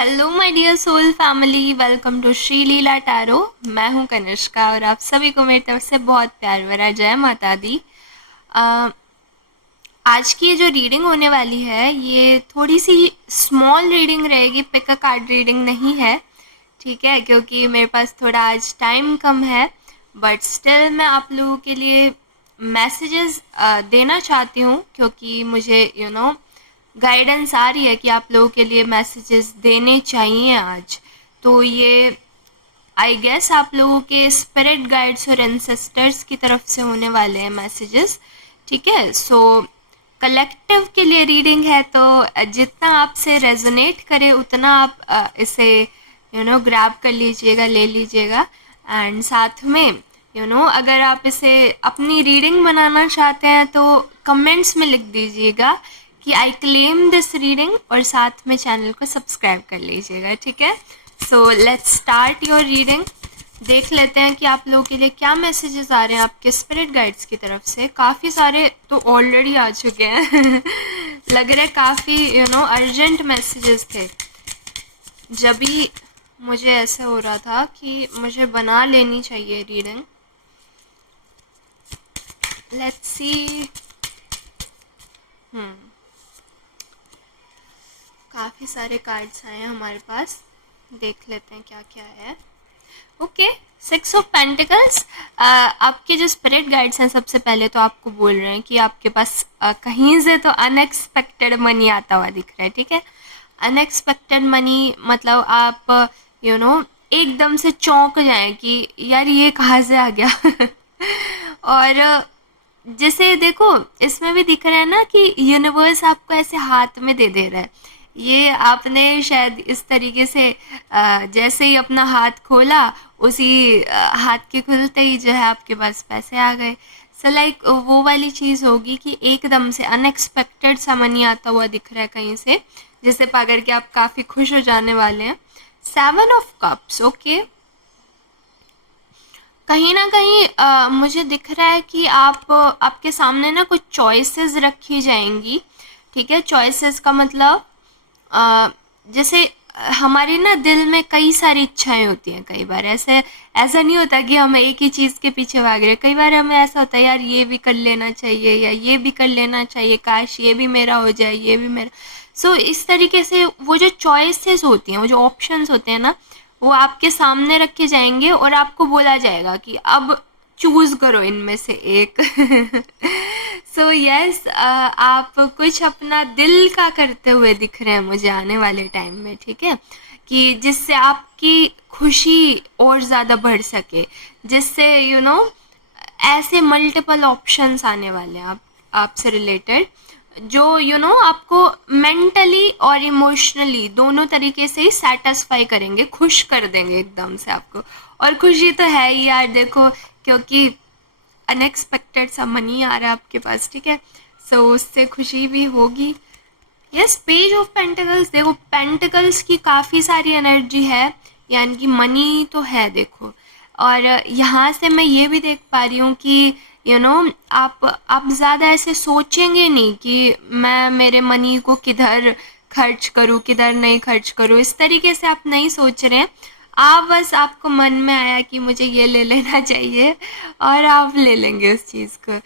Hello my dear soul family, welcome to Shri Leela tarot. मैं हूं कनिष्का और आप सभी को मेरी तरफ से बहुत प्यार भरा जय माता दी। अ, आज की ये जो रीडिंग होने वाली है ये थोड़ी सी स्मॉल रीडिंग रहेगी, पिक अ कार्ड रीडिंग नहीं है, ठीक है, क्योंकि मेरे पास थोड़ा आज टाइम कम है। बट स्टिल मैं आप लोगों के लिए मैसेजेस देना चाहती हूँ, क्योंकि मुझे गाइडेंस आ रही है कि आप लोगों के लिए मैसेजेस देने चाहिए आज। तो ये आई गेस आप लोगों के स्पिरिट गाइड्स और एंसेस्टर्स की तरफ से होने वाले हैं मैसेजेस, ठीक है। सो कलेक्टिव के लिए रीडिंग है, तो जितना आपसे रेजोनेट करे उतना आप इसे ग्रैब कर लीजिएगा, ले लीजिएगा। एंड साथ में अगर आप इसे अपनी रीडिंग बनाना चाहते हैं तो कमेंट्स में लिख दीजिएगा कि आई क्लेम दिस रीडिंग, और साथ में चैनल को सब्सक्राइब कर लीजिएगा, ठीक है। So let's start your reading. देख लेते हैं कि आप लोगों के लिए क्या मैसेजेस आ रहे हैं आपके स्पिरिट गाइड्स की तरफ से। काफ़ी सारे तो ऑलरेडी आ चुके हैं लग रहा है काफ़ी अर्जेंट मैसेजेस थे। जब भी मुझे ऐसा हो रहा था कि मुझे बना लेनी चाहिए रीडिंग। Let's see. काफ़ी सारे कार्ड्स आए हैं हमारे पास, देख लेते हैं क्या क्या है। Okay, 6 of pentacles. आपके जो स्पिरिट गाइड्स हैं सबसे पहले तो आपको बोल रहे हैं कि आपके पास कहीं से तो अनएक्सपेक्टेड मनी आता हुआ दिख रहा है, ठीक है। अनएक्सपेक्टेड मनी मतलब आप एकदम से चौंक जाएं कि यार ये कहाँ से आ गया और जैसे देखो इसमें भी दिख रहा है ना कि यूनिवर्स आपको ऐसे हाथ में दे दे रहा है। ये आपने शायद इस तरीके से जैसे ही अपना हाथ खोला उसी हाथ के खुलते ही जो है आपके पास पैसे आ गए। सो लाइक वो वाली चीज़ होगी कि एकदम से अनएक्सपेक्टेड सा मनी आता हुआ दिख रहा है कहीं से, जिसे पा करके आप काफ़ी खुश हो जाने वाले हैं। 7 ऑफ कप्स। ओके, कहीं ना कहीं मुझे दिख रहा है कि आपके सामने ना कुछ चॉइसेस रखी जाएंगी, ठीक है। चॉइसेस का मतलब जैसे हमारे ना दिल में कई सारी इच्छाएं होती हैं। कई बार ऐसा नहीं होता कि हम एक ही चीज़ के पीछे भाग रहे हैं। कई बार हमें ऐसा होता है यार ये भी कर लेना चाहिए या ये भी कर लेना चाहिए, काश ये भी मेरा हो जाए, ये भी मेरा। सो इस तरीके से वो जो चॉइसेस होती हैं, वो जो ऑप्शंस होते हैं ना, वो आपके सामने रखे जाएंगे और आपको बोला जाएगा कि अब चूज करो इनमें से एक सो यस, आप कुछ अपना दिल का करते हुए दिख रहे हैं मुझे आने वाले टाइम में, ठीक है, कि जिससे आपकी खुशी और ज़्यादा बढ़ सके, जिससे ऐसे मल्टीपल ऑप्शंस आने वाले हैं आपसे रिलेटेड, जो आपको मेंटली और इमोशनली दोनों तरीके से ही सेटिस्फाई करेंगे, खुश कर देंगे एकदम से आपको। और खुशी तो है ही यार, देखो क्योंकि अनएक्सपेक्टेड सा मनी आ रहा है आपके पास, ठीक है। सो उससे खुशी भी होगी। Yes, page of pentacles. देखो पेंटिकल्स की काफ़ी सारी एनर्जी है, यानी कि मनी तो है देखो। और यहाँ से मैं ये भी देख पा रही हूँ कि आप ज़्यादा ऐसे सोचेंगे नहीं कि मैं मेरे मनी को किधर खर्च करूँ किधर नहीं खर्च करूँ, इस तरीके से आप नहीं सोच रहे हैं। आप बस आपको मन में आया कि मुझे ये ले लेना चाहिए और आप ले लेंगे उस चीज़ को।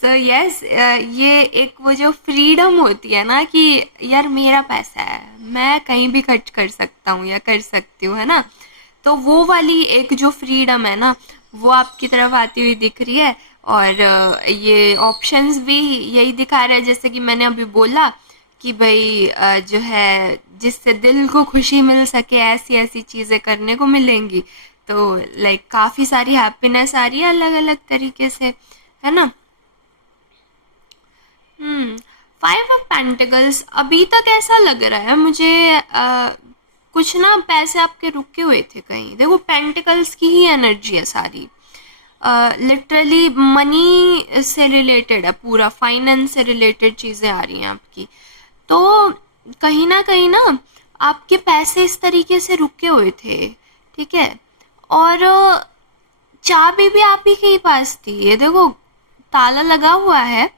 सो यस, ये एक वो जो फ्रीडम होती है ना कि यार मेरा पैसा है, मैं कहीं भी खर्च कर सकता हूँ या कर सकती हूँ, है ना। तो वो वाली एक जो फ्रीडम है ना, वो आपकी तरफ आती हुई दिख रही है। और ये ऑप्शंस भी यही दिखा रहा है, जैसे कि मैंने अभी बोला कि भाई जो है जिससे दिल को खुशी मिल सके ऐसी ऐसी चीज़ें करने को मिलेंगी। तो लाइक काफ़ी सारी हैप्पीनेस आ रही है अलग अलग तरीके से, है ना। 5 ऑफ पेंटिकल्स। अभी तक ऐसा लग रहा है मुझे कुछ ना पैसे आपके रुके हुए थे कहीं। देखो पेंटिकल्स की ही एनर्जी है सारी, लिटरली मनी से रिलेटेड है, पूरा फाइनेंस से रिलेटेड चीज़ें आ रही हैं आपकी। तो कहीं ना आपके पैसे इस तरीके से रुके हुए थे, ठीक है। और चाबी भी आप ही के पास थी, ये देखो ताला लगा हुआ है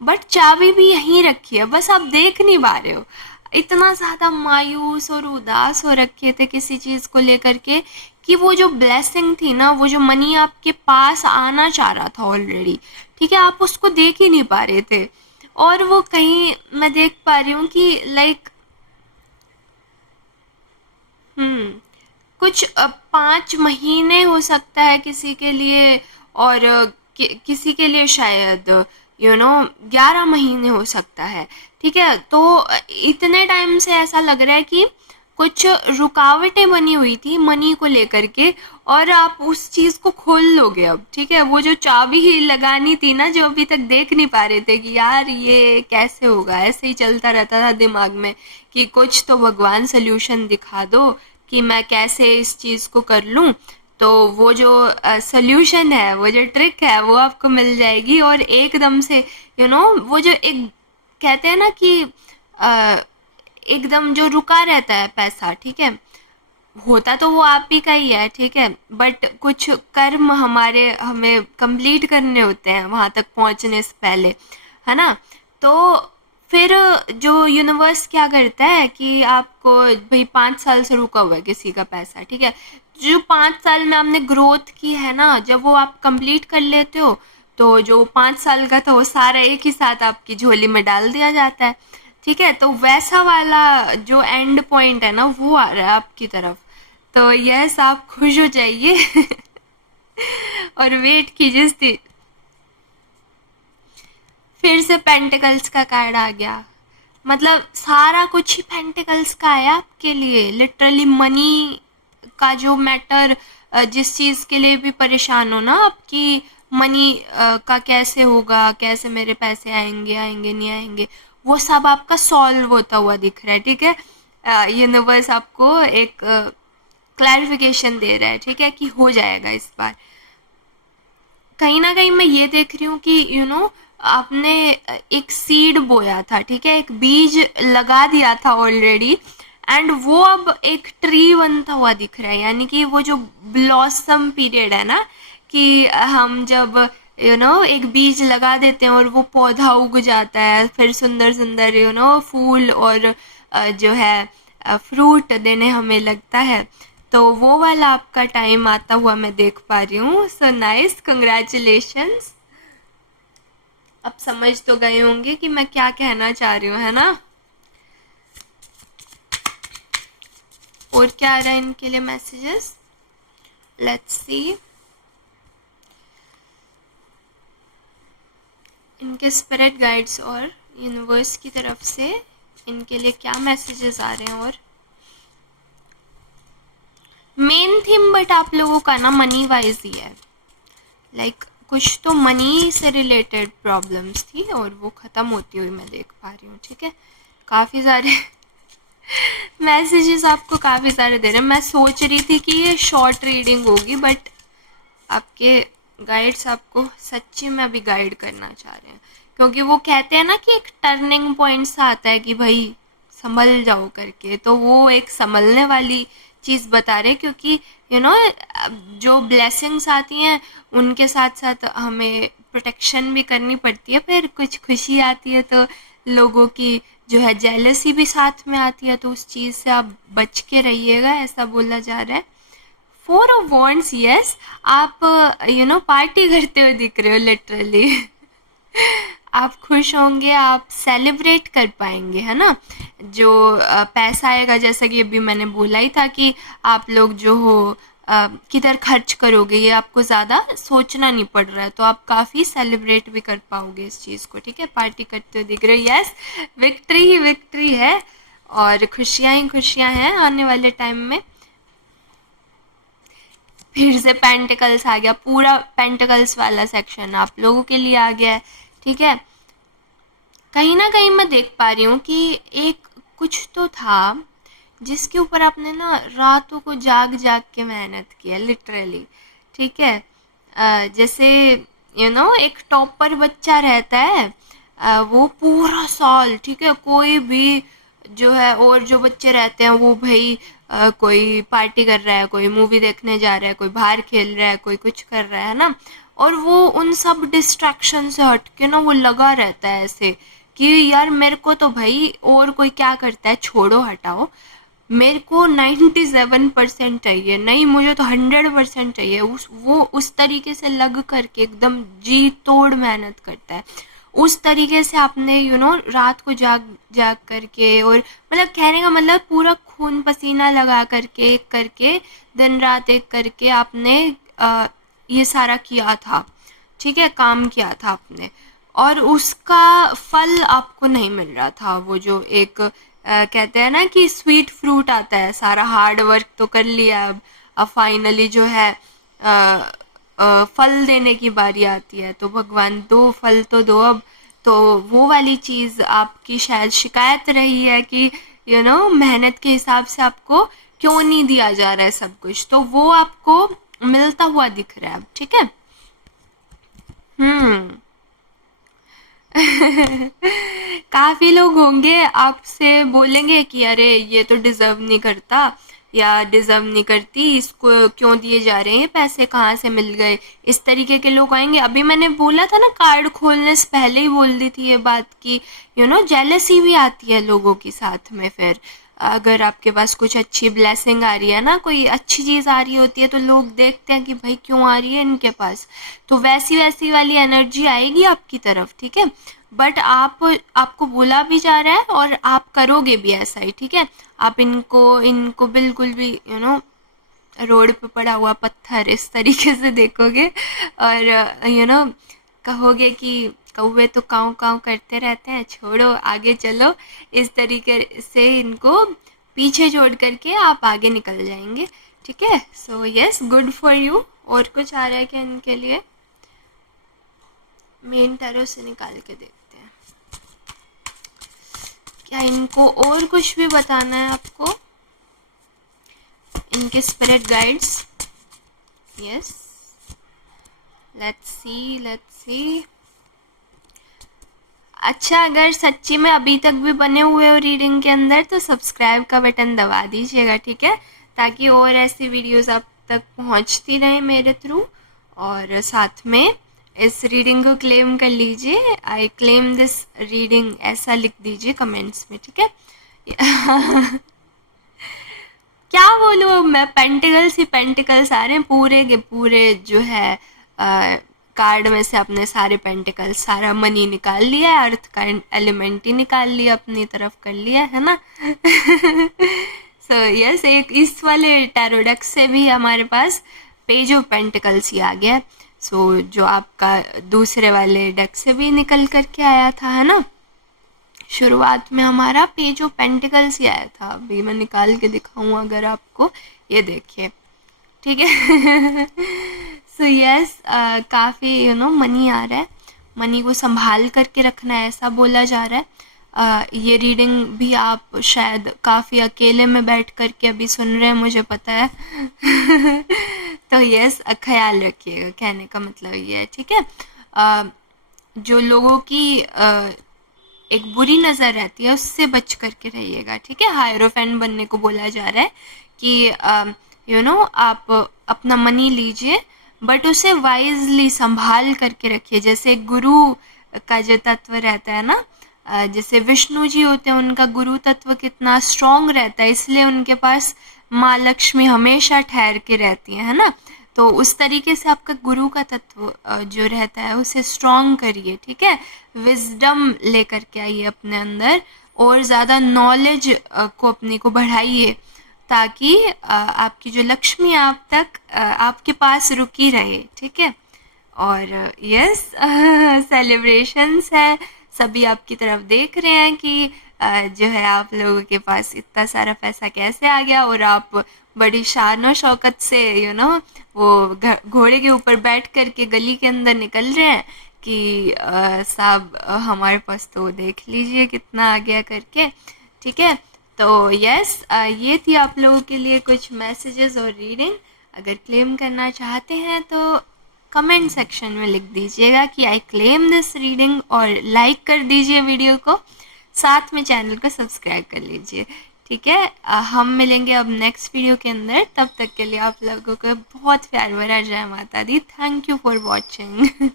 बट चाबी भी यहीं रखी है, बस आप देख नहीं पा रहे हो। इतना ज़्यादा मायूस और उदास हो रखे थे किसी चीज़ को लेकर के कि वो जो ब्लेसिंग थी ना, वो जो मनी आपके पास आना चाह रहा था ऑलरेडी, ठीक है, आप उसको देख ही नहीं पा रहे थे। और वो कहीं मैं देख पा रही हूँ कि लाइक कुछ 5 महीने हो सकता है किसी के लिए, और किसी के लिए शायद 11 महीने हो सकता है। ठीक है, तो इतने टाइम से ऐसा लग रहा है कि कुछ रुकावटें बनी हुई थी मनी को लेकर के, और आप उस चीज़ को खोल लोगे अब। ठीक है, वो जो चाबी ही लगानी थी ना, जो अभी तक देख नहीं पा रहे थे कि यार ये कैसे होगा, ऐसे ही चलता रहता था दिमाग में कि कुछ तो भगवान सोल्यूशन दिखा दो कि मैं कैसे इस चीज़ को कर लूँ। तो वो जो सोल्यूशन है, वो जो ट्रिक है, वो आपको मिल जाएगी, और एकदम से वो जो एक कहते हैं ना कि अ, एकदम जो रुका रहता है पैसा, ठीक है, होता तो वो आप ही का ही है, ठीक है, बट कुछ कर्म हमारे हमें कंप्लीट करने होते हैं वहाँ तक पहुँचने से पहले, है ना। तो फिर जो यूनिवर्स क्या करता है कि आपको भाई 5 साल से रुका हुआ है किसी का पैसा, ठीक है, जो 5 साल में आपने ग्रोथ की है ना, जब वो आप कंप्लीट कर लेते हो तो जो 5 साल का था वो सारा एक ही साथ आपकी झोली में डाल दिया जाता है। ठीक है, तो वैसा वाला जो एंड पॉइंट है ना, वो आ रहा है आपकी तरफ। तो यस, आप खुश हो जाइए और वेट कीजिए फिर से पेंटिकल्स का कार्ड आ गया। मतलब सारा कुछ ही पेंटिकल्स का आया आपके लिए, लिटरली मनी का जो मैटर, जिस चीज़ के लिए भी परेशान हो ना आपकी, मनी का कैसे होगा, कैसे मेरे पैसे आएंगे आएंगे नहीं आएंगे, वो सब आपका सॉल्व होता हुआ दिख रहा है। ठीक है, यूनिवर्स आपको एक क्लैरिफिकेशन दे रहा है, ठीक है, कि हो जाएगा इस बार। कहीं ना कहीं मैं ये देख रही हूँ कि आपने एक सीड बोया था, ठीक है, एक बीज लगा दिया था ऑलरेडी, एंड वो अब एक ट्री बनता हुआ दिख रहा है। यानी कि वो जो ब्लॉसम पीरियड है ना, कि हम जब एक बीज लगा देते हैं और वो पौधा उग जाता है, फिर सुंदर सुंदर फूल और जो है फ्रूट देने हमें लगता है, तो वो वाला आपका टाइम आता हुआ मैं देख पा रही हूँ। So nice, congratulations. अब समझ तो गए होंगे कि मैं क्या कहना चाह रही हूँ, है ना। और क्या आ रहा है इनके लिए मैसेजेस, लेट्स सी। इनके स्पिरिट गाइड्स और यूनिवर्स की तरफ से इनके लिए क्या मैसेजेस आ रहे हैं। और मेन थीम बट आप लोगों का ना मनी वाइज ही है, लाइक कुछ तो मनी से रिलेटेड प्रॉब्लम्स थी और वो ख़त्म होती हुई मैं देख पा रही हूँ। ठीक है, काफ़ी सारे मैसेजेस आपको काफ़ी सारे दे रहे हैं। मैं सोच रही थी कि ये शॉर्ट रीडिंग होगी, बट आपके गाइड्स आपको सच्ची में अभी गाइड करना चाह रहे हैं, क्योंकि वो कहते हैं ना कि एक टर्निंग पॉइंट सा आता है कि भाई संभल जाओ करके, तो वो एक संभलने वाली चीज़ बता रहे, क्योंकि जो ब्लेसिंग्स आती हैं उनके साथ साथ हमें प्रोटेक्शन भी करनी पड़ती है। फिर कुछ खुशी आती है तो लोगों की जो है जेलसी भी साथ में आती है, तो उस चीज़ से आप बच के रहिएगा, ऐसा बोला जा रहा है। 4 ऑफ वॉन्ड्स, यस, आप पार्टी करते हुए दिख रहे हो लिटरली आप खुश होंगे, आप सेलिब्रेट कर पाएंगे, है ना। जो पैसा आएगा, जैसा कि अभी मैंने बोला ही था कि आप लोग जो हो किधर खर्च करोगे ये आपको ज़्यादा सोचना नहीं पड़ रहा है, तो आप काफ़ी सेलिब्रेट भी कर पाओगे इस चीज़ को। ठीक है, पार्टी करते हुए दिख रहे हो, यस, विक्ट्री ही विक्ट्री है और खुशियाँ ही खुशियाँ हैं आने वाले टाइम में। फिर से पेंटिकल्स आ गया, पूरा पेंटिकल्स वाला सेक्शन आप लोगों के लिए आ गया है। ठीक है, कहीं ना कहीं मैं देख पा रही हूँ कि एक कुछ तो था जिसके ऊपर आपने ना रातों को जाग जाग के मेहनत की है लिटरली। ठीक है, जैसे एक टॉपर बच्चा रहता है, वो पूरा साल, ठीक है, कोई भी जो है, और जो बच्चे रहते हैं वो भाई कोई पार्टी कर रहा है, कोई मूवी देखने जा रहा है, कोई बाहर खेल रहा है, कोई कुछ कर रहा है ना, और वो उन सब डिस्ट्रैक्शन से हट के ना वो लगा रहता है ऐसे कि यार मेरे को तो भाई और कोई क्या करता है छोड़ो हटाओ, मेरे को 97% चाहिए, नहीं मुझे तो 100% चाहिए, उस तरीके से लग करके एकदम जी तोड़ मेहनत करता है। उस तरीके से आपने रात को जाग जाग करके, और मतलब कहने का मतलब पूरा खून पसीना लगा करके एक करके दिन रात एक करके आपने ये सारा किया था, ठीक है, काम किया था आपने, और उसका फल आपको नहीं मिल रहा था। वो जो एक कहते हैं ना कि स्वीट फ्रूट आता है, सारा हार्ड वर्क तो कर लिया, अब फाइनली जो है फल देने की बारी आती है, तो भगवान दो फल तो दो अब। तो वो वाली चीज़ आपकी शायद शिकायत रही है कि मेहनत के हिसाब से आपको क्यों नहीं दिया जा रहा है सब कुछ, तो वो आपको मिलता हुआ दिख रहा है अब, ठीक है। हम्म। काफी लोग होंगे आपसे बोलेंगे कि अरे ये तो डिजर्व नहीं करता या डिजर्व नहीं करती, इसको क्यों दिए जा रहे हैं पैसे, कहाँ से मिल गए, इस तरीके के लोग आएंगे। अभी मैंने बोला था ना, कार्ड खोलने से पहले ही बोल दी थी ये बात कि जेलसी भी आती है लोगों के साथ में। फिर अगर आपके पास कुछ अच्छी ब्लेसिंग आ रही है ना, कोई अच्छी चीज़ आ रही होती है, तो लोग देखते हैं कि भाई क्यों आ रही है इनके पास, तो वैसी वैसी वाली एनर्जी आएगी आपकी तरफ, ठीक है। बट आपको बोला भी जा रहा है और आप करोगे भी ऐसा ही, ठीक है। आप इनको इनको बिल्कुल भी रोड पे पड़ा हुआ पत्थर इस तरीके से देखोगे, और कहोगे कि कौवे तो काँव काँव करते रहते हैं, छोड़ो आगे चलो, इस तरीके से इनको पीछे छोड़ करके आप आगे निकल जाएंगे, ठीक है। So yes, good for you. और कुछ आ रहा है क्या इनके लिए? मेन टैरो से निकाल के देखते हैं क्या इनको और कुछ भी बताना है आपको, इनके spirit guides. Yes, let's see. अच्छा, अगर सच्ची में अभी तक भी बने हुए हो रीडिंग के अंदर, तो सब्सक्राइब का बटन दबा दीजिएगा, ठीक है, ताकि और ऐसी वीडियोस आप तक पहुंचती रहे मेरे थ्रू। और साथ में इस रीडिंग को क्लेम कर लीजिए, आई क्लेम दिस रीडिंग, ऐसा लिख दीजिए कमेंट्स में, ठीक है। क्या बोलूँ अब मैं, पेंटिकल्स ही पेंटिकल्स आ रहे हैं, पूरे के पूरे जो है कार्ड में से अपने सारे पेंटिकल्स, सारा मनी निकाल लिया है, अर्थ का एलिमेंट ही निकाल लिया, अपनी तरफ कर लिया है ना। सो यस, एक इस वाले टैरो डेक से भी हमारे पास पेज ऑफ पेंटिकल्स ही आ गया। सो जो आपका दूसरे वाले डेक से भी निकल करके आया था, है ना, शुरुआत में हमारा पेज ऑफ पेंटिकल्स ही आया था। अभी मैं निकाल के दिखाऊं अगर आपको, ये देखिए, ठीक है। सो यस, काफ़ी मनी आ रहा है, मनी को संभाल करके रखना है ऐसा बोला जा रहा है। ये रीडिंग भी आप शायद काफ़ी अकेले में बैठ करके अभी सुन रहे हैं, मुझे पता है। तो यस, ख्याल रखिएगा, कहने का मतलब ये है, ठीक है। जो लोगों की एक बुरी नज़र रहती है उससे बच करके रहिएगा, ठीक है। हायरोफेंट बनने को बोला जा रहा है कि आप अपना मनी लीजिए, बट उसे वाइजली संभाल करके रखिए। जैसे गुरु का जो तत्व रहता है ना, जैसे विष्णु जी होते हैं, उनका गुरु तत्व कितना स्ट्रांग रहता है, इसलिए उनके पास माँ लक्ष्मी हमेशा ठहर के रहती है ना। तो उस तरीके से आपका गुरु का तत्व जो रहता है उसे स्ट्रांग करिए, ठीक है। विजडम लेकर के आइए अपने अंदर, और ज़्यादा नॉलेज को अपने को बढ़ाइए, ताकि आपकी जो लक्ष्मी आप तक आपके पास रुकी रहे, ठीक है। और यस, सेलिब्रेशंस है, सभी आपकी तरफ देख रहे हैं कि जो है आप लोगों के पास इतना सारा पैसा कैसे आ गया, और आप बड़ी शान और शौकत से वो घोड़े के ऊपर बैठ कर के गली के अंदर निकल रहे हैं कि साहब हमारे पास तो देख लीजिए कितना आ गया करके, ठीक है। तो यस, ये थी आप लोगों के लिए कुछ मैसेजेस और रीडिंग। अगर क्लेम करना चाहते हैं तो कमेंट सेक्शन में लिख दीजिएगा कि आई क्लेम दिस रीडिंग, और लाइक कर दीजिए वीडियो को, साथ में चैनल को सब्सक्राइब कर लीजिए, ठीक है। हम मिलेंगे अब नेक्स्ट वीडियो के अंदर, तब तक के लिए आप लोगों को बहुत प्यार भरा जय माता दी। Thank you for watching.